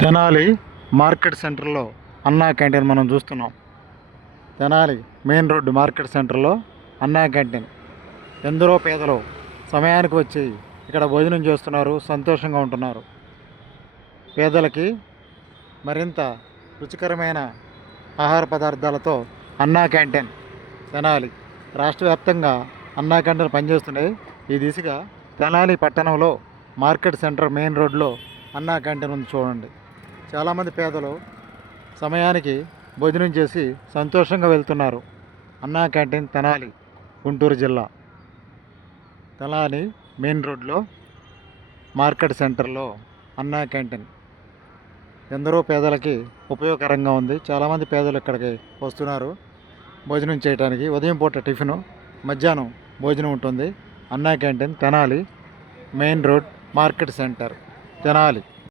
Tenali market సెంటర్లో అన్నా canteen మనం చూస్తున్నాం. తెనాలి మెయిన్ రోడ్డు మార్కెట్ సెంటర్లో అన్నా క్యాంటీన్. ఎందరో పేదలు సమయానికి వచ్చి ఇక్కడ భోజనం చేస్తున్నారు, సంతోషంగా ఉంటున్నారు. పేదలకి మరింత రుచికరమైన ఆహార పదార్థాలతో అన్నా క్యాంటీన్ తెనాలి రాష్ట్ర వ్యాప్తంగా అన్నా క్యాంటీన్ పనిచేస్తున్నాయి. ఈ దిశగా తెనాలి పట్టణంలో మార్కెట్ సెంటర్ మెయిన్ రోడ్లో అన్నా క్యాంటీన్ ఉంది చూడండి. చాలామంది పేదలు సమయానికి భోజనం చేసి సంతోషంగా వెళ్తున్నారు. అన్నా క్యాంటీన్ తెనాలి, గుంటూరు జిల్లా. తెనాలి మెయిన్ రోడ్లో మార్కెట్ సెంటర్లో అన్నా క్యాంటీన్ ఎందరో పేదలకి ఉపయోగకరంగా ఉంది. చాలామంది పేదలు ఇక్కడికి వస్తున్నారు భోజనం చేయడానికి. ఉదయం పూట టిఫిను, మధ్యాహ్నం భోజనం ఉంటుంది. అన్నా canteen Tenali main road market centre Tenali.